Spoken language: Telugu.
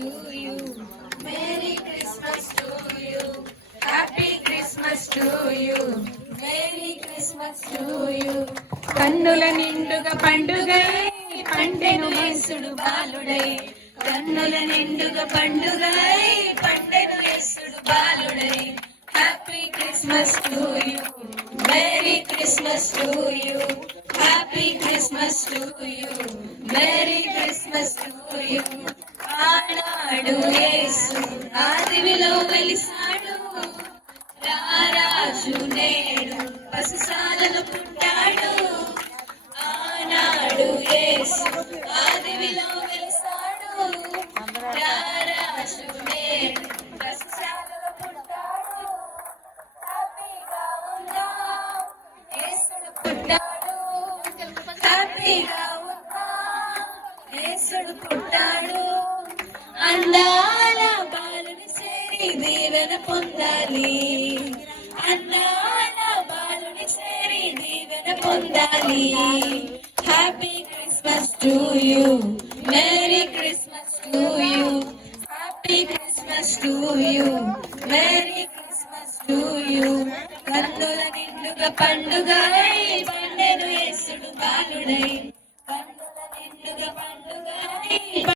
to you. Merry Christmas to you. Happy Christmas to you. Merry Christmas to you. కన్నుల నిండుగా పండుగై పండెను యేసుడు బాలుడై. కన్నుల నిండుగా పండుగై పండెను యేసుడు బాలుడై. Happy Christmas to you. Merry Christmas to you. Happy Christmas to you. Merry Christmas to you. ఆనాడు యేసు ఆదివిలో వెలిసాడు. రారాజు నేడు పసిసాలలో పుట్టాడు. ఆనాడు యేసు ఆదివిలో వెలిసాడు. రారాజు నేడు పసిసాలలో పుట్టాడు. హ్యాపీగా ఉందాం యేసుడు పుట్టాడు. హ్యాపీగా ఉందాం యేసుడు పుట్టాడు. అందాల బాలుని చేరి దీవెన పొందాలి. అందాల బాలుని చేరి దీవెన పొందాలి. Happy Christmas to you. Merry Christmas to you. Happy Christmas to you. Merry Christmas to you. కన్నుల నిండుగా పండుగై పండెను యేసుడు బాలుడై. కన్నుల నిండుగా పండుగ